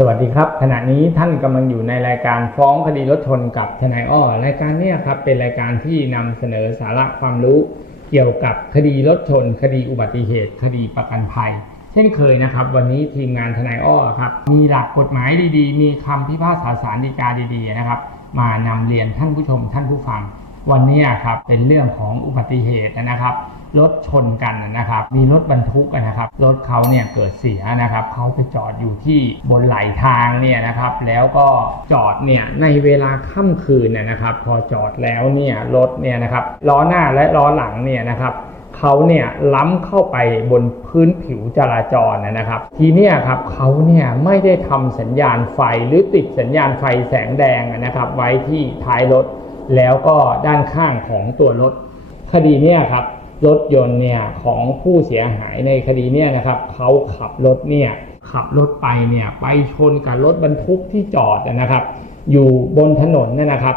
สวัสดีครับ ขณะนี้ท่านกำลังอยู่ในรายการฟ้องคดีรถชนกับทนายอ้อรายการนี้ครับเป็นรายการที่นำเสนอสาระความรู้เกี่ยวกับคดีรถชน คดีอุบัติเหตุ คดีประกันภัย เช่นเคยนะครับ วันนี้ทีมงานทนายอ้อครับมีหลักกฎหมายดีๆ มีคำพิพากษาสารดีกาดีๆนะครับ มานำเรียนท่านผู้ชมท่านผู้ฟัง วันนี้ครับเป็นเรื่องของอุบัติเหตุนะครับรถชนกันนะครับ มีรถบรรทุกนะครับรถเขาเนี่ยเกิดเสียนะครับเขาไปจอดอยู่ที่บนไหลทางเนี่ยนะครับ แล้วก็จอดเนี่ยในเวลาค่ำคืนนะครับ พอจอดแล้วเนี่ยรถเนี่ยนะครับล้อหน้าและล้อหลังเนี่ยนะครับเขาเนี่ยล้ำเข้าไปบนพื้นผิวจราจรนะครับ ทีเนี้ยครับเขาเนี่ยไม่ได้ทำสัญญาณไฟหรือติดสัญญาณไฟแสงแดงนะครับ ไว้ที่ท้ายรถ แล้วก็ด้านข้างของตัวรถ คดีเนี่ยครับรถยนต์เนี่ยของผู้เสียหายในคดีเนี่ยนะครับเขาขับรถเนี่ยขับรถไปเนี่ยไปชนกับรถบรรทุกที่จอดนะครับ อยู่บนถนนนะครับ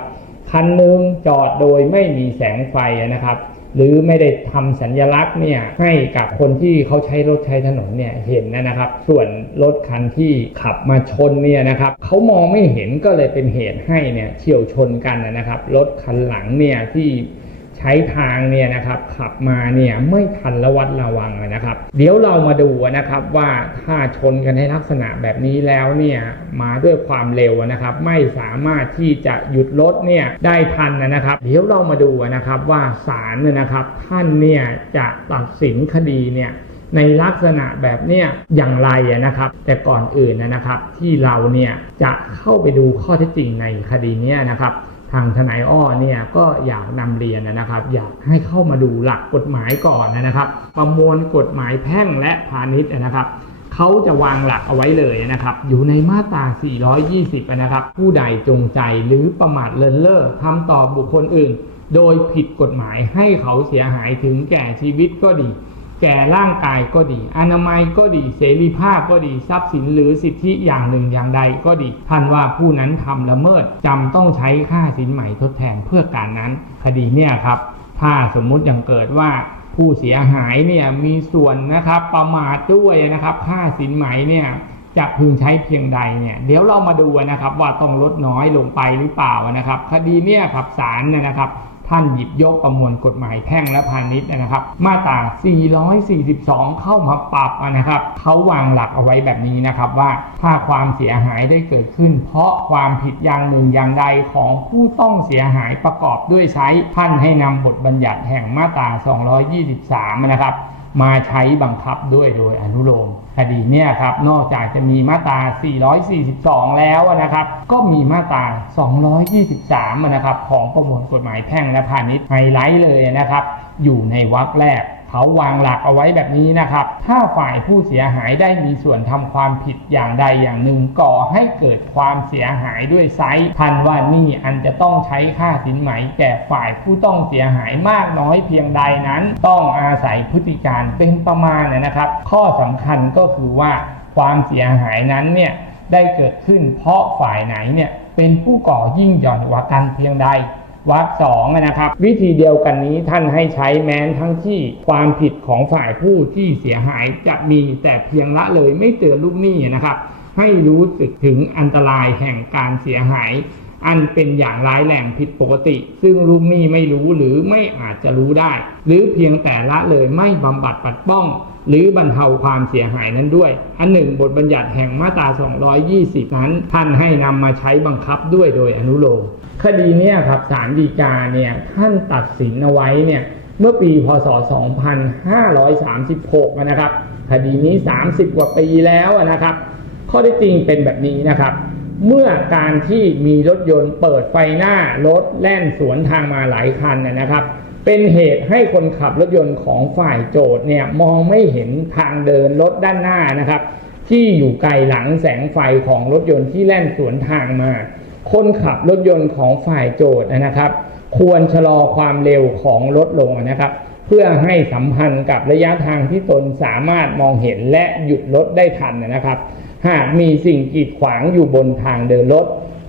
คันหนึ่งจอดโดยไม่มีแสงไฟนะครับ หรือไม่ได้ทำสัญลักษณ์เนี่ยให้กับคนที่เขาใช้รถใช้ถนนเนี่ยเห็นนะครับ ส่วนรถคันที่ขับมาชนเนี่ยนะครับเขามองไม่เห็นก็เลยเป็นเหตุให้เนี่ยเฉี่ยวชนกันนะครับ รถคันหลังเนี่ยที่ ใช้ทางเนี่ยนะครับขับมาเนี่ยไม่ทันระวัดระวังนะครับ เดี๋ยวเรามาดูนะครับว่าถ้าชนกันในลักษณะแบบนี้แล้วเนี่ยมาด้วยความเร็วนะครับ ไม่สามารถที่จะหยุดรถเนี่ยได้ทันนะครับ เดี๋ยวเรามาดูนะครับว่าศาลเนี่ยนะครับท่านเนี่ยจะตัดสินคดีเนี่ยในลักษณะแบบเนี้ยอย่างไรนะครับ แต่ก่อนอื่นนะครับที่เราเนี่ยจะเข้าไปดูข้อเท็จจริงในคดีเนี้ยนะครับ ทางทนายอ้อเนี่ยก็อยากนำเรียนนะครับ อยากให้เข้ามาดูหลักกฎหมายก่อนนะครับ ประมวลกฎหมายแพ่งและพาณิชย์นะครับเขาจะวางหลักเอาไว้เลยนะครับ อยู่ในมาตรา 420 นะครับ ผู้ใดจงใจหรือประมาทเลินเล่อทำต่อบุคคลอื่น โดยผิดกฎหมายให้เขาเสียหายถึงแก่ชีวิตก็ดี แก่ร่างกายก็ดี อนามัยก็ดี เสรีภาพก็ดี ทรัพย์สินหรือสิทธิอย่างหนึ่งอย่างใดก็ดี ท่านว่าผู้นั้นทำละเมิดจำต้องใช้ค่าสินใหม่ทดแทนเพื่อการนั้น คดีเนี่ยครับ ถ้าสมมุติอย่างเกิดว่าผู้เสียหายเนี่ยมีส่วนนะครับประมาทด้วยนะครับ ค่าสินไหมเนี่ยจะพึงใช้เพียงใดเนี่ยเดี๋ยวเรามาดูนะครับว่าต้องลดน้อยลงไปหรือเปล่านะครับ คดีเนี่ยครับศาลเนี่ยนะครับ ท่านหยิบยกประมวลกฎหมายแพ่งและพาณิชย์นะครับ มาตรา 442 เข้ามาปรับนะครับเขาวางหลักเอาไว้แบบนี้นะครับว่าถ้าความเสียหายได้เกิดขึ้น เพราะความผิดอย่างหนึ่งอย่างใดของผู้ต้องเสียหายประกอบด้วยใช้ท่านให้นำบทบัญญัติแห่งมาตรา 223 นะครับ มาใช้บังคับด้วยโดยอนุโลมคดีเนี่ยครับนอกจากจะมีมาตรา 442 แล้วนะครับ ก็มีมาตรา 223 นะครับ ของประมวลกฎหมายแพ่งและพาณิชย์ไฮไลท์เลยนะครับ อยู่ในวรรคแรก เขาวางหลักเอาไว้แบบนี้นะครับ ถ้าฝ่ายผู้เสียหายได้มีส่วนทำความผิดอย่างใดอย่างหนึ่งก่อให้เกิดความเสียหายด้วยไซส์ทันว่านี่อันจะต้องใช้ค่าสินไหมแก่ฝ่ายผู้ต้องเสียหายมากน้อยเพียงใดนั้น ต้องอาศัยพฤติการเป็นประมาณนะครับ ข้อสำคัญก็คือว่าความเสียหายนั้นเนี่ยได้เกิดขึ้นเพราะฝ่ายไหนเนี่ยเป็นผู้ก่อยิ่งหย่อนกว่ากันเพียงใด วรรคสองนะครับ วิธีเดียวกันนี้ท่านให้ใช้แม้นทั้งที่ความผิดของฝ่ายผู้ที่เสียหายจะมีแต่เพียงละเลยไม่เตือนลูกหนี้นะครับ ให้รู้สึกถึงอันตรายแห่งการเสียหาย อันเป็นอย่างร้ายแรงผิดปกติ ซึ่งลูกหนี้ไม่รู้หรือไม่อาจจะรู้ได้ หรือเพียงแต่ละเลยไม่บำบัดปัดป้อง หรือบรรเทาความเสียหายนั้นด้วย อันหนึ่งบทบัญญัติแห่งมาตรา 220 นั้น ท่านให้นำมาใช้บังคับด้วยโดยอนุโลมคดีเนี้ยครับศาลฎีกาเนี่ยท่านตัดสินเอาไว้เนี่ยเมื่อปีพศ 2536 นะครับคดีนี้ 30 กว่าปีแล้วนะครับ ข้อที่จริงเป็นแบบนี้นะครับ เมื่อการที่มีรถยนต์เปิดไฟหน้ารถแล่นสวนทางมาหลายคันนะครับ เป็นเหตุให้คนขับรถยนต์ของฝ่ายโจทย์เนี่ยมองไม่เห็นทางเดินรถด้านหน้านะครับ ที่อยู่ไกลหลังแสงไฟของรถยนต์ที่แล่นสวนทางมา คนขับรถยนต์ของฝ่ายโจทย์นะครับ ควรชะลอความเร็วของรถลงนะครับ เพื่อให้สัมพันธ์กับระยะทางที่ตนสามารถมองเห็นและหยุดรถได้ทันนะครับ หากมีสิ่งกีดขวางอยู่บนทางเดินรถ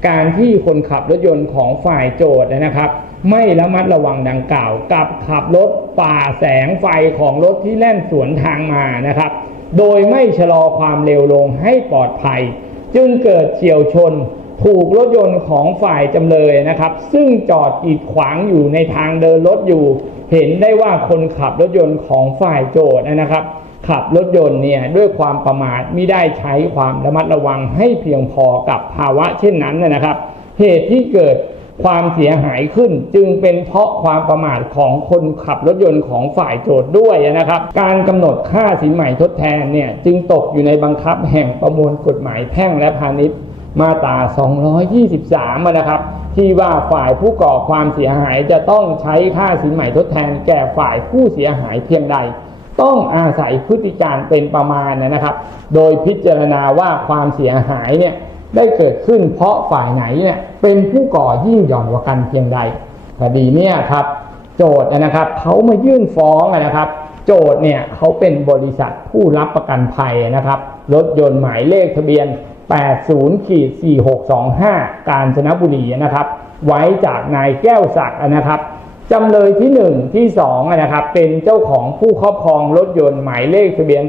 การที่คนขับรถยนต์ของฝ่ายโจทย์นะครับ ไม่ระมัดระวังดังกล่าวกับขับรถป่าแสงไฟของรถที่แล่นสวนทางมานะครับ โดยไม่ชะลอความเร็วลงให้ปลอดภัย จึงเกิดเฉียวชนถูกรถยนต์ของฝ่ายจำเลยนะครับ ซึ่งจอดกีดขวางอยู่ในทางเดินรถอยู่ เห็นได้ว่าคนขับรถยนต์ของฝ่ายโจทย์นะครับ ขับรถยนต์เนี่ยด้วยความประมาทไม่ได้ใช้ความระมัดระวังให้เพียงพอกับภาวะเช่นนั้นนะครับ เหตุที่เกิด ความเสียหายขึ้น จึงเป็นเพราะความประมาทของคนขับรถยนต์ของฝ่ายโจทย์ด้วยนะครับ การกำหนดค่าสินใหม่ทดแทนเนี่ยจึงตกอยู่ในบังคับแห่งประมวลกฎหมายแพ่งและพาณิชย์มาตรา 223 นะครับ ที่ว่าฝ่ายผู้ก่อความเสียหายจะต้องใช้ค่าสินใหม่ทดแทนแก่ฝ่ายผู้เสียหายเพียงใด ต้องอาศัยพฤติการเป็นประมาณนะครับ โดยพิจารณาว่าความเสียหายเนี่ย ได้เกิดขึ้นเพราะฝ่ายไหนเนี่ยเป็นผู้ก่อยิ่งหย่อนกว่ากันเพียงใดคดีเนี่ยครับ โจทย์นะครับเขามายื่นฟ้องนะครับ โจทย์เนี่ยเขาเป็นบริษัทผู้รับประกันภัยนะครับ รถยนต์หมายเลขทะเบียน 80ขีด4625 กาญจนบุรีนะครับ ไว้จากนายแก้วศักดิ์นะครับ จำเลยที่ 1 ที่2นะครับเป็นเจ้าของผู้ครอบครองรถยนต์หมายเลขทะเบียน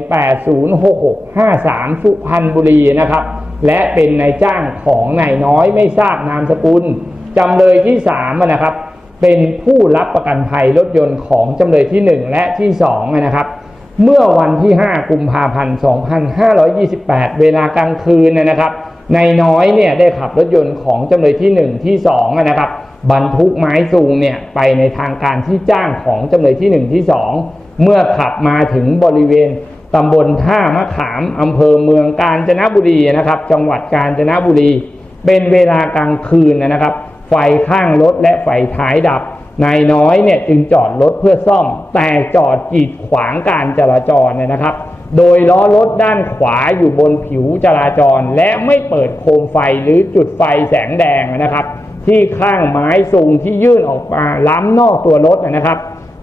806653 สุพรรณบุรีนะครับ และเป็นนายจ้างของนายน้อยไม่ทราบนามสกุลจำเลยที่3นะครับเป็นผู้รับประกันภัยรถยนต์ของจำเลยที่ 1 และที่2นะครับ เมื่อวันที่ 5 กุมภาพันธ์ 2528 เวลากลางคืนนะครับ นายน้อยเนี่ยได้ขับรถยนต์ของจำเลยที่ 1 ที่2นะครับบรรทุกไม้สูงเนี่ยไปในทางการที่จ้างของจำเลยที่ 1 ที่ 2 เมื่อขับมาถึงบริเวณตำบลท่ามะขามอำเภอเมืองกาญจนบุรีนะครับ จังหวัดกาญจนบุรี เป็นเวลากลางคืนนะครับ ไฟข้างรถและไฟท้ายดับนายน้อยเนี่ยจึงจอดรถเพื่อซ่อม แต่จอดกีดขวางการจราจรเนี่ยนะครับ โดยล้อรถด้านขวาอยู่บนผิวจราจร และไม่เปิดโคมไฟหรือจุดไฟแสงแดงนะครับ ที่ข้างไม้สูงที่ยื่นออกมาล้ำนอกตัวรถนะครับ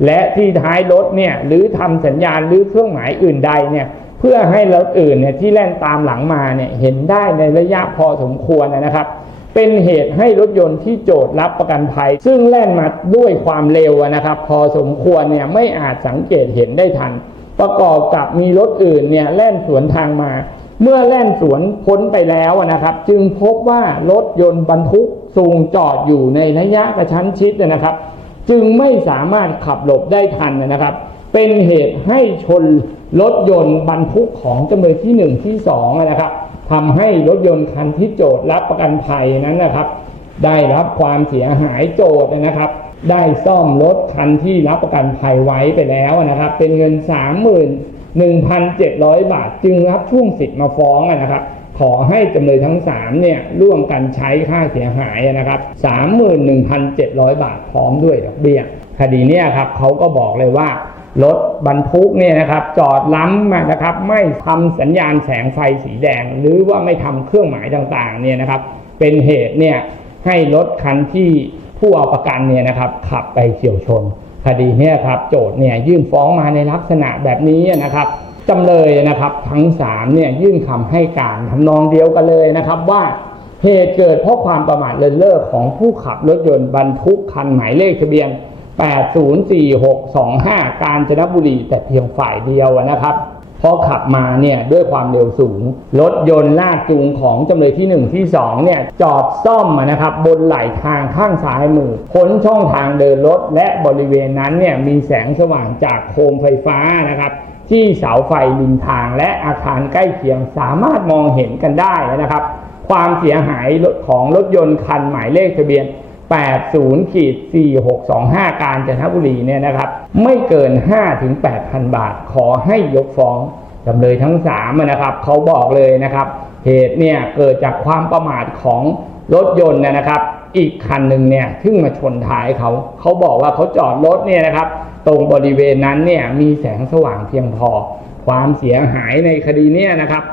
และที่ท้ายรถเนี่ยหรือทำสัญญาณหรือเครื่องหมายอื่นใดเนี่ยเพื่อให้รถอื่นเนี่ยที่แล่นตามหลังมาเนี่ยเห็นได้ในระยะพอสมควรนะครับ เป็นเหตุให้รถยนต์ที่โจทย์รับประกันภัย ซึ่งแล่นมาด้วยความเร็วนะครับ พอสมควรเนี่ยไม่อาจสังเกตเห็นได้ทัน ประกอบกับมีรถอื่นเนี่ยแล่นสวนทางมา เมื่อแล่นสวนพ้นไปแล้วนะครับ จึงพบว่ารถยนต์บรรทุกสูงจอดอยู่ในระยะกระชั้นชิดนะครับ จึงไม่สามารถขับหลบได้ทันนะครับ เป็นเหตุให้ชนรถยนต์บรรทุกของจำเลยที่ 1 ที่2นะครับทำให้รถยนต์คันที่โจทย์รับประกันภัยนั้นนะครับ ได้รับความเสียหายโจทย์นะครับ ได้ซ่อมรถคันที่รับประกันภัยไว้ไปแล้วนะครับ เป็นเงิน 31,700 บาท จึงรับช่วงสิทธิ์มาฟ้องนะครับ ขอให้จำเลยทั้ง 3 เนี่ยร่วมกันใช้ค่าเสียหายนะครับ 31,700 บาทพร้อมด้วยดอกเบี้ยคดีเนี้ยครับเขาก็บอกเลยว่ารถบรรทุกเนี่ยนะครับจอดล้ำมานะครับ ไม่ทำสัญญาณแสงไฟสีแดง หรือว่าไม่ทำเครื่องหมายต่างๆเนี่ยนะครับ เป็นเหตุเนี่ยให้รถคันที่ ผู้เอาประกันเนี่ยนะครับขับไปเฉียวชน คดีเนี่ยครับโจทย์เนี่ยยื่นฟ้องมาในลักษณะแบบนี้นะครับจำเลยนะครับทั้ง3เนี่ยยื่นคำให้การทำนองเดียวกันเลยนะครับว่าเหตุเกิดเพราะความประมาทเลินเล่อของผู้ขับรถยนต์บรรทุกคันหมายเลขทะเบียน 804625 กาญจนบุรีแต่เพียงฝ่ายเดียวนะครับ พราะขับมาเนี่ยด้วยความเร็วสูง รถยนต์ลากจูงของจำเลยที่ 1 ที่2เนี่ยจอดซ่อมนะครับบนไหลทางข้างซ้ายมือพ้นช่องทางเดินรถ และบริเวณนั้นเนี่ยมีแสงสว่างจากโคมไฟฟ้านะครับที่เสาไฟริมทางและอาคารใกล้เคียงสามารถมองเห็นกันได้นะครับ ความเสียหายของรถยนต์คันหมายเลขทะเบียน 80ขีด4625 การจนบุรีเนี่ยนะครับ ไม่เกิน 5 ถึง 8,000 บาท ขอให้ยกฟ้องจำเลยทั้ง3นะครับเขาบอกเลยนะครับ เหตุเนี่ยเกิดจากความประมาทของรถยนต์นะครับ อีกคันหนึ่งเนี่ยซึ่งมาชนท้ายเขา เขาบอกว่าเขาจอดรถเนี่ยนะครับ ตรงบริเวณนั้นเนี่ยมีแสงสว่างเพียงพอ ความเสียหายในคดีเนี่ยนะครับ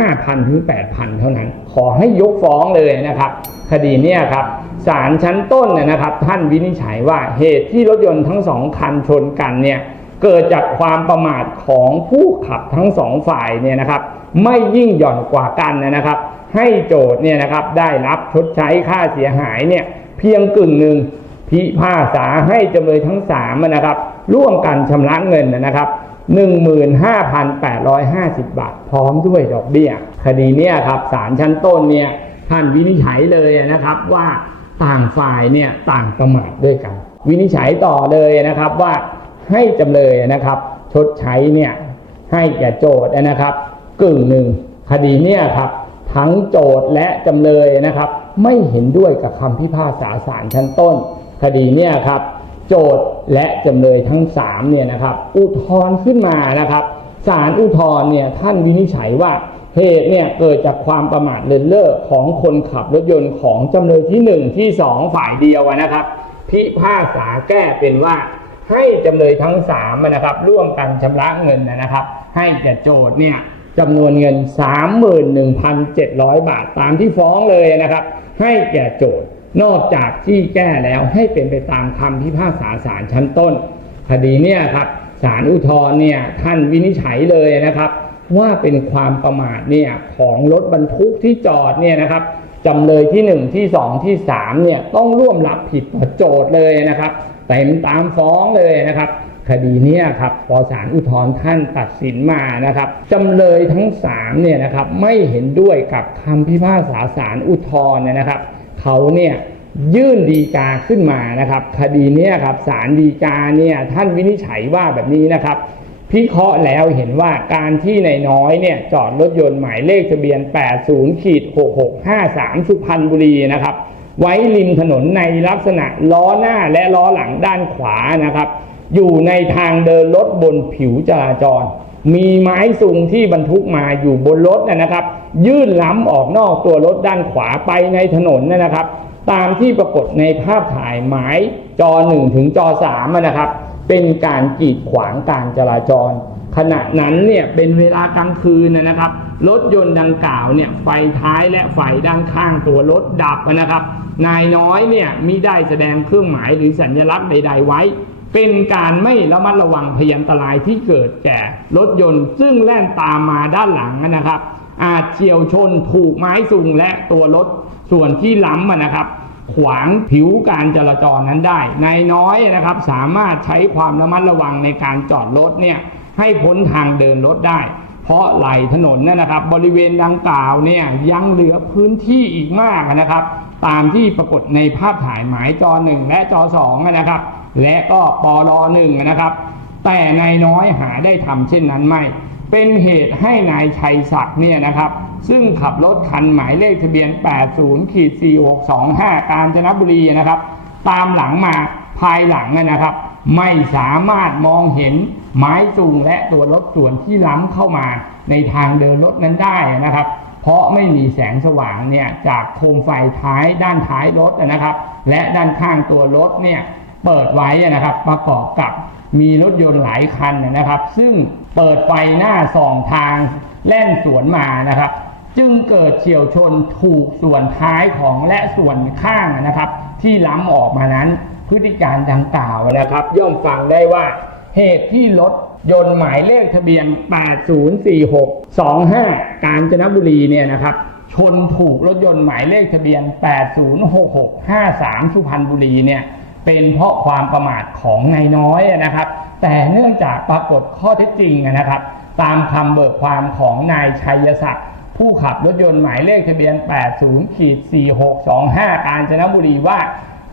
5,000ถึง8,000 เท่านั้น ขอให้ยกฟ้องเลยนะครับ คดีเนี้ยครับศาลชั้นต้นเนี่ยนะครับ ท่านวินิจฉัยว่าเหตุที่รถยนต์ทั้งสองคันชนกันเนี่ยเกิดจากความประมาทของผู้ขับทั้งสองฝ่ายเนี่ยนะครับ ไม่ยิ่งหย่อนกว่ากันนะครับ ให้โจทย์เนี่ยนะครับได้รับชดใช้ค่าเสียหายเนี่ยเพียงกึ่งหนึ่งพิพากษาให้จำเลยทั้งสามนะครับ ร่วมกันชำระเงินนะครับ 15,850 บาท พร้อมด้วยดอกเบี้ย คดีเนี้ยครับศาลชั้นต้นเนี่ยท่านวินิจฉัยเลยนะครับว่าต่างฝ่ายเนี่ยต่างประมาทด้วยกัน วินิจฉัยต่อเลยนะครับว่าให้จำเลยนะครับ ชดใช้เนี่ยให้แก่โจทย์นะครับกึ่งหนึ่งคดีเนี่ยครับทั้งโจทย์และจำเลยนะครับ ไม่เห็นด้วยกับคำพิพากษาศาลชั้นต้น คดีเนี่ยครับ โจทย์และจำเลยทั้งสามเนี่ยนะครับอุทธรณ์ขึ้นมานะครับศาลอุทธรณ์เนี่ยท่านวินิจฉัยว่าเหตุเนี่ยเกิดจากความประมาทเลินเล่อของคนขับรถยนต์ของจำเลยที่หนึ่งที่สองฝ่ายเดียวนะครับ พิพากษาแก้เป็นว่าให้จำเลยทั้งสามนะครับร่วมกันชำระเงินนะครับ ให้แก่โจทย์เนี่ยจำนวนเงิน 31,700 บาทตามที่ฟ้องเลยนะครับ ให้แก่โจทย์ นอกจากที่แก้แล้วให้เป็นไปตามคำพิพากษาศาลชั้นต้นคดีเนี่ยครับศาลอุทธรณ์เนี่ยท่านวินิจฉัยเลยนะครับ ว่าเป็นความประมาทเนี่ยของรถบรรทุกที่จอดเนี่ยนะครับจำเลยที่หนึ่งที่สองที่สามเนี่ยต้องร่วมรับผิดต่อโจทย์เลยนะครับเต็มตามฟ้องเลยนะครับ คดีเนี้ยครับพอศาลอุทธรณ์ท่านตัดสินมานะครับจำเลยทั้งสามเนี่ยนะครับไม่เห็นด้วยกับคำพิพากษาศาลอุทธรณ์เนี่ยนะครับ เขาเนี่ยยื่นดีกาขึ้นมานะครับ คดีเนี้ยครับศาลฎีกาเนี่ยท่านวินิจฉัยว่าแบบนี้นะครับ พิเคราะห์แล้วเห็นว่าการที่นายน้อยเนี่ยจอดรถยนต์หมายเลขทะเบียน 80ขีด6653 สุพรรณบุรีนะครับ ไว้ริมถนนในลักษณะล้อหน้าและล้อหลังด้านขวานะครับ อยู่ในทางเดินรถบนผิวจราจร มีไม้สูงที่บรรทุกมาอยู่บนรถนะครับ ยื่นล้ำออกนอกตัวรถด้านขวาไปในถนนนะครับ ตามที่ปรากฏในภาพถ่ายหมายจอ1ถึงจอ3นะครับ เป็นการกีดขวางการจราจร ขณะนั้นเนี่ยเป็นเวลากลางคืนนะครับ รถยนต์ดังกล่าวเนี่ยไฟท้ายและไฟด้านข้างตัวรถดับนะครับ นายน้อยเนี่ยมิได้แสดงเครื่องหมายหรือสัญลักษณ์ใด ๆ ไว้ เป็นการไม่ระมัดระวังพยันตรายที่เกิดแก่รถยนต์ซึ่งแล่นตามมาด้านหลังนะครับ อาจเฉียวชนถูกไม้สูงและตัวรถส่วนที่ล้ำนะครับ ขวางผิวการจราจรนั้นได้ นายน้อยนะครับสามารถใช้ความระมัดระวังในการจอดรถเนี่ยให้พ้นทางเดินรถได้ เพราะไหลถนนเนยนะครับ บริเวณดังกล่าวเนี่ยยังเหลือพื้นที่อีกมากนะครับ ตามที่ปรากฏในภาพถ่ายหมายจอหนึ่งและจอสองนะครับ และก็ปลหนึ่งนะครับ แต่นายน้อยหาได้ทำเช่นนั้นไม่ เป็นเหตุให้นายชัยศักดิ์เนี่ยนะครับ ซึ่งขับรถคันหมายเลขทะเบียน 80ขีด4625 กาญจนบุรีนะครับ ตามหลังมาภายหลังนะครับ ไม่สามารถมองเห็นไม้สูงและตัวรถส่วนที่ล้ำเข้ามาในทางเดินรถนั้นได้นะครับ เพราะไม่มีแสงสว่างเนี่ยจากโคมไฟท้ายด้านท้ายรถนะครับ และด้านข้างตัวรถเนี่ยเปิดไว้นะครับประกอบกับมีรถยนต์หลายคันนะครับ ซึ่งเปิดไฟหน้าสองทางแล่นสวนมานะครับ จึงเกิดเฉียวชนถูกส่วนท้ายของและส่วนข้างนะครับ ที่ล้ำออกมานั้น ฤติการดังกล่าวนะครับ ย่อมฟังได้ว่าเหตุที่รถยนต์หมายเลขทะเบียน 804625 กาญจนบุรีเนี่ยนะครับ ชนถูกรถยนต์หมายเลขทะเบียน 806653 สุพรรณบุรีเนี่ยเป็นเพราะความประมาทของนายน้อยนะครับ แต่เนื่องจากปรากฏข้อเท็จจริงนะครับ ตามคำเบิกความของนายชัยศักดิ์ผู้ขับรถยนต์หมายเลขทะเบียน 804625 กาญจนบุรีว่า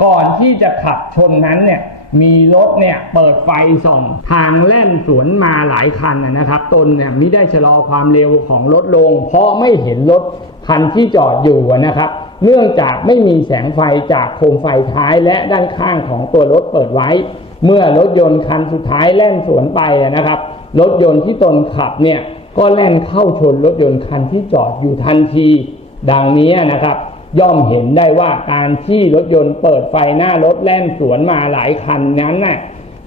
ก่อนที่จะขับชนนั้นเนี่ยมีรถเนี่ยเปิดไฟส่องทางแล่นสวนมาหลายคันนะครับตนเนี่ยไมิได้ชะลอความเร็วของรถลง เพราะไม่เห็นรถคันที่จอดอยู่นะครับเนื่องจากไม่มีแสงไฟจากโคมไฟท้ายและด้านข้างของตัวรถเปิดไว้ เมื่อรถยนต์คันสุดท้ายแล่นสวนไปนะครับ รถยนต์ที่ตนขับเนี่ยก็แล่นเข้าชนรถยนต์คันที่จอดอยู่ทันที ดังนี้นะครับ ย่อมเห็นได้ว่าการที่รถยนต์เปิดไฟหน้ารถแล่นสวนมาหลายคันนั้นน่ะ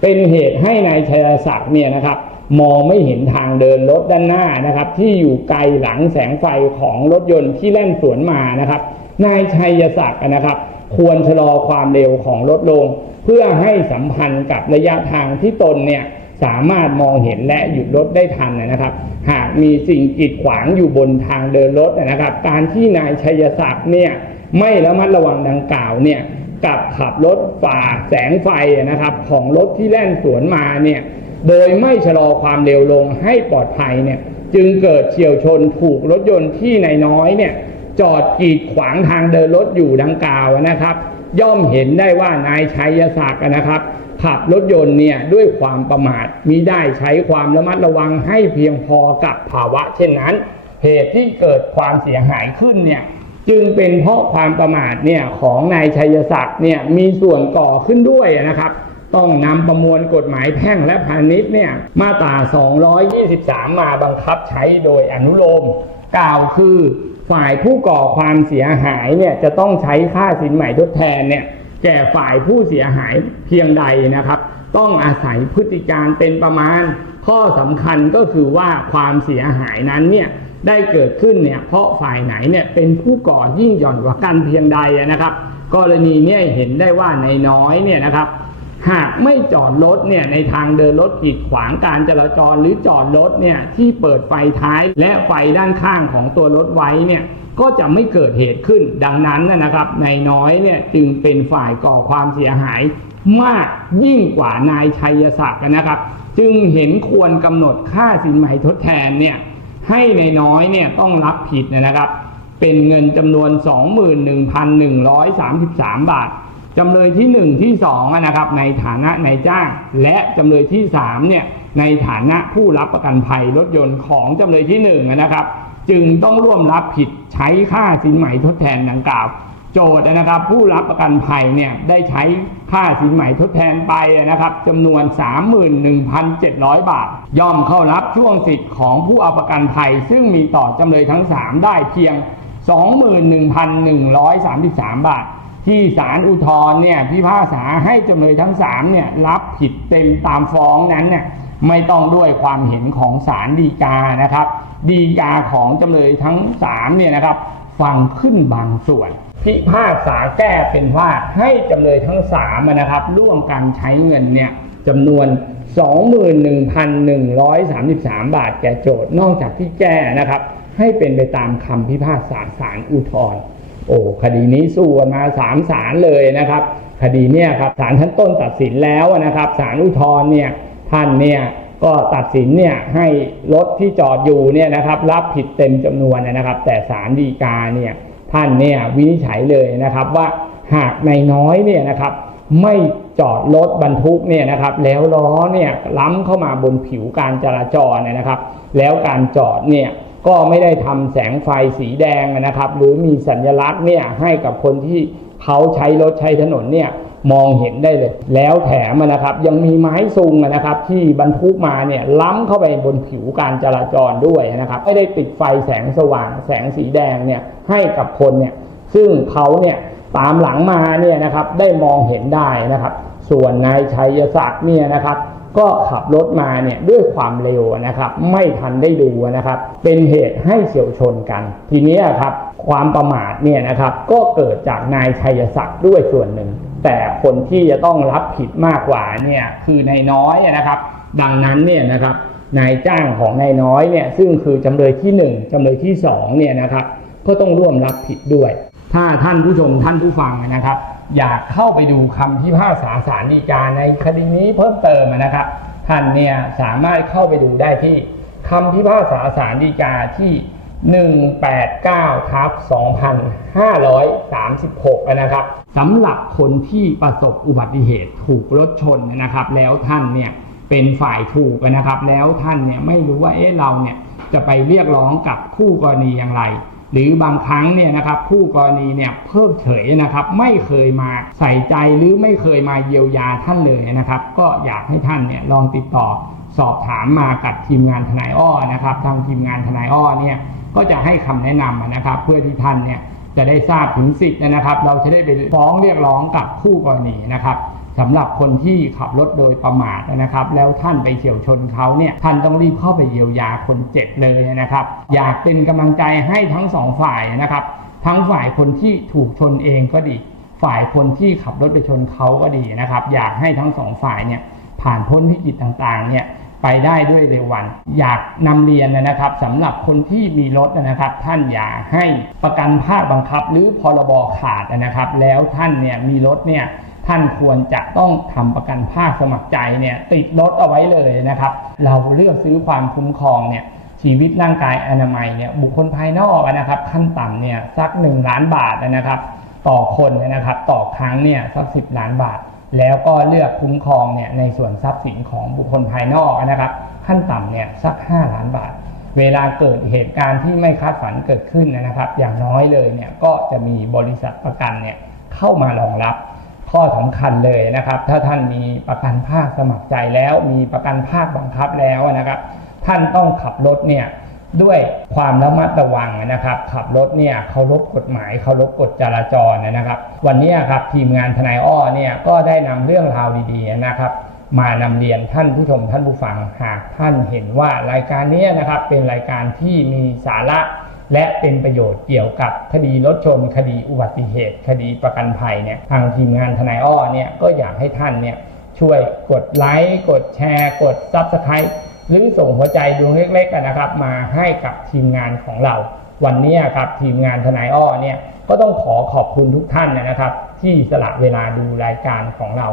เป็นเหตุให้นายชัยศักดิ์เนี่ยนะครับ มองไม่เห็นทางเดินรถด้านหน้านะครับ ที่อยู่ไกลหลังแสงไฟของรถยนต์ที่แล่นสวนมานะครับนายชัยศักดิ์นะครับ ควรชะลอความเร็วของรถลง เพื่อให้สัมพันธ์กับระยะทางที่ตนเนี่ย สามารถมองเห็นและหยุดรถได้ทันนะครับ หากมีสิ่งกีดขวางอยู่บนทางเดินรถนะครับ การที่นายชัยศักดิ์เนี่ยไม่ระมัดระวังดังกล่าวเนี่ยกับขับรถฝ่าแสงไฟนะครับของรถที่แล่นสวนมาเนี่ยโดยไม่ชะลอความเร็วลงให้ปลอดภัยเนี่ยจึงเกิดเฉียวชนถูกรถยนต์ที่นายน้อยเนี่ยจอดกีดขวางทางเดินรถอยู่ดังกล่าวนะครับ ย่อมเห็นได้ว่านายชัยศักดิ์นะครับ ขับรถยนต์เนี่ยด้วยความประมาทมิได้ใช้ความระมัดระวังให้เพียงพอกับภาวะ เช่นนั้น เหตุที่เกิดความเสียหายขึ้นเนี่ยจึงเป็นเพราะความประมาทเนี่ยของนายชัยศักดิ์เนี่ยมีส่วนก่อขึ้นด้วยนะครับต้องนำประมวลกฎหมายแพ่งและพาณิชย์เนี่ยมาตรา 223 มาบังคับใช้โดยอนุโลม กล่าวคือฝ่ายผู้ก่อความเสียหายเนี่ยจะต้องใช้ค่าสินใหม่ทดแทนเนี่ย แก่ฝ่ายผู้เสียหายเพียงใดนะครับ ต้องอาศัยพฤติการเป็นประมาณ ข้อสำคัญก็คือว่าความเสียหายนั้นเนี่ยได้เกิดขึ้นเนี่ยเพราะฝ่ายไหนเนี่ยเป็นผู้ก่อยิ่งหย่อนกว่ากันเพียงใดนะครับ กรณีเนี่ยเห็นได้ว่าในน้อยเนี่ยนะครับ หากไม่จอดรถเนี่ยในทางเดินรถกีดขวางการจราจรหรือจอดรถเนี่ยที่เปิดไฟท้ายและไฟด้านข้างของตัวรถไว้เนี่ยก็จะไม่เกิดเหตุขึ้น ดังนั้นนะครับนายน้อยเนี่ยจึงเป็นฝ่ายก่อความเสียหายมากยิ่งกว่านายชัยศักดิ์นะครับ จึงเห็นควรกำหนดค่าสินใหม่ทดแทนเนี่ยให้ในายน้อยเนี่ยต้องรับผิดนะครับ เป็นเงินจำนวน 21,133 บาท จำเลยที่ 1 ที่2อะนะครับในฐานะนายจ้าง และจำเลยที่3เนี่ยในฐานะผู้รับประกันภัยรถยนต์ของจำเลยที่1อะนะครับ จึงต้องร่วมรับผิดใช้ค่าสินใหม่ทดแทนดังกล่าว โจทย์นะครับ ผู้รับประกันภัยเนี่ยได้ใช้ค่าสินใหม่ทดแทนไปนะครับจำนวน 31,700 บาท ย่อมเข้ารับช่วงสิทธิ์ของผู้เอาประกันภัย ซึ่งมีต่อจำเลยทั้ง 3 ได้เพียง 21,133 บาท ที่ศาลอุทธรณ์เนี่ยพิพากษาให้จำเลยทั้ง3เนี่ยรับผิดเต็มตามฟ้องนั้นเนี่ยไม่ต้องด้วยความเห็นของศาลฎีกานะครับฎีกาของจำเลยทั้ง3เนี่ยนะครับฟังขึ้นบางส่วน พิพากษาแก้เป็นว่าให้จำเลยทั้ง3อะนะครับร่วมกันใช้เงินเนี่ยจำนวน 21,133 บาทแก่โจทย์นอกจากที่แก้นะครับ ให้เป็นไปตามคำพิพากษาศาลอุทธรณ์ โอ้คดีนี้สู้กันมาสามศาลเลยนะครับ คดีเนี่ยครับศาลชั้นต้นตัดสินแล้วนะครับศาลอุทธรณ์เนี่ยท่านเนี่ยก็ตัดสินเนี่ยให้รถที่จอดอยู่เนี่ยนะครับ รับผิดเต็มจำนวนนะครับ แต่ศาลฎีกาเนี่ยท่านเนี่ยวินิจฉัยเลยนะครับว่าหากในน้อยเนี่ยนะครับไม่จอดรถบรรทุกเนี่ยนะครับแล้วล้อเนี่ยล้ำเข้ามาบนผิวการจราจรเนี่ยนะครับ แล้วการจอดเนี่ย ก็ไม่ได้ทำแสงไฟสีแดงนะครับ หรือมีสัญลักษณ์เนี่ยให้กับคนที่เขาใช้รถใช้ถนนเนี่ยมองเห็นได้เลย แล้วแถมนะครับ ยังมีไม้ซุงนะครับ ที่บรรทุกมาเนี่ยล้ำเข้าไปบนผิวการจราจรด้วยนะครับ ไม่ได้ติดไฟแสงสว่าง แสงสีแดงเนี่ยให้กับคนเนี่ยซึ่งเขาเนี่ยตามหลังมาเนี่ยนะครับได้มองเห็นได้นะครับ ส่วนนายชัยศักดิ์เนี่ยนะครับ ก็ขับรถมาเนี่ยด้วยความเร็วนะครับ ไม่ทันได้ดูนะครับ เป็นเหตุให้เฉียวชนกัน ทีนี้ครับความประมาทเนี่ยนะครับก็เกิดจากนายชัยศักดิ์ด้วยส่วนหนึ่ง แต่คนที่จะต้องรับผิดมากกว่าเนี่ยคือนายน้อยนะครับ ดังนั้นเนี่ยนะครับนายจ้างของนายน้อยเนี่ยซึ่งคือจำเลยที่หนึ่งจำเลยที่สองเนี่ยนะครับก็ต้องร่วมรับผิดด้วย ถ้าท่านผู้ชมท่านผู้ฟังนะครับ อยากเข้าไปดูคำพิพากษาศาลฎีกาในคดีนี้เพิ่มเติมนะครับ ท่านเนี่ยสามารถเข้าไปดูได้ที่คำพิพากษาศาลฎีกาที่ 189ทับ2536 นะครับสำหรับคนที่ประสบอุบัติเหตุถูกรถชนนะครับ แล้วท่านเนี่ยเป็นฝ่ายถูกนะครับ แล้วท่านเนี่ยไม่รู้ว่าเอ๊ะเราเนี่ยจะไปเรียกร้องกับคู่กรณีอย่างไร หรือบางครั้งเนี่ยนะครับคู่กรณีเนี่ยเพิกเฉยนะครับไม่เคยมาใส่ใจหรือไม่เคยมาเยียวยาท่านเลยนะครับ ก็อยากให้ท่านเนี่ยลองติดต่อสอบถามมากับทีมงานทนายอ้อนะครับ ทางทีมงานทนายอ้อเนี่ยก็จะให้คำแนะนำนะครับ เพื่อที่ท่านเนี่ยจะได้ทราบถึงสิทธิ์นะครับ เราจะได้ไปฟ้องเรียกร้องกับคู่กรณีนะครับ สำหรับคนที่ขับรถโดยประมาทนะครับ แล้วท่านไปเฉียวชนเขาเนี่ยท่านต้องรีบเข้าไปเยียวยาคนเจ็บเลยนะครับ อยากเป็นกำลังใจให้ทั้งสองฝ่ายนะครับ ทั้งฝ่ายคนที่ถูกชนเองก็ดี ฝ่ายคนที่ขับรถไปชนเขาก็ดีนะครับ อยากให้ทั้งสองฝ่ายเนี่ยผ่านพ้นวิกฤตต่างๆเนี่ยไปได้ด้วยเร็ววัน อยากนำเรียนนะครับสำหรับคนที่มีรถนะครับ ท่านอย่าให้ประกันภาคบังคับ หรือพรบขาดนะครับ แล้วท่านเนี่ยมีรถเนี่ย ท่านควรจะต้องทำประกันภาคสมัครใจเนี่ยติดรถเอาไว้เลยนะครับ เราเลือกซื้อความคุ้มครองเนี่ยชีวิตร่างกายอนามัยเนี่ยบุคคลภายนอกนะครับ ขั้นต่ำเนี่ยสัก 1 ล้านบาทนะครับ ต่อคนนะครับ ต่อครั้งเนี่ยสักสิล้านบาท แล้วก็เลือกคุ้มครองเนี่ยในส่วนทรัพย์สินของบุคคลภายนอกนะครับ ขั้นต่ำเนี่ยสัก 5 ล้านบาท เวลาเกิดเหตุการณ์ที่ไม่คาดฝันเกิดขึ้นนะครับ อย่างน้อยเลยเนี่ยก็จะมีบริษัทประกันเนี่ยเข้ามารองรับ ข้อสำคัญเลยนะครับ ถ้าท่านมีประกันภาคสมัครใจแล้ว มีประกันภาคบังคับแล้วนะครับ ท่านต้องขับรถเนี่ยด้วยความระมัดระวังนะครับ ขับรถเนี่ยเคารพกฎหมายเคารพกฎจราจรนะครับ วันนี้ครับทีมงานทนายอ้อเนี่ยก็ได้นำเรื่องราวดีๆนะครับ มานำเรียนท่านผู้ชมท่านผู้ฟังหากท่านเห็นว่ารายการนี้นะครับเป็นรายการที่มีสาระ และเป็นประโยชน์เกี่ยวกับคดีรถชน คดีอุบัติเหตุ คดีประกันภัยเนี่ยทางทีมงานทนายอ้อเนี่ยก็อยากให้ท่านเนี่ยช่วยกดไลค์กดแชร์ กด Subscribe หรือส่งหัวใจดวงเล็กๆนะครับ มาให้กับทีมงานของเรา วันนี้ครับทีมงานทนายอ้อเนี่ยก็ต้องขอขอบคุณทุกท่านนะครับ ที่สละเวลาดูรายการของเรา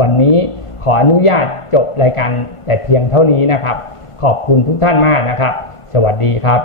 วันนี้ขออนุญาตจบรายการแต่เพียงเท่านี้นะครับ ขอบคุณทุกท่านมากนะครับ สวัสดีครับ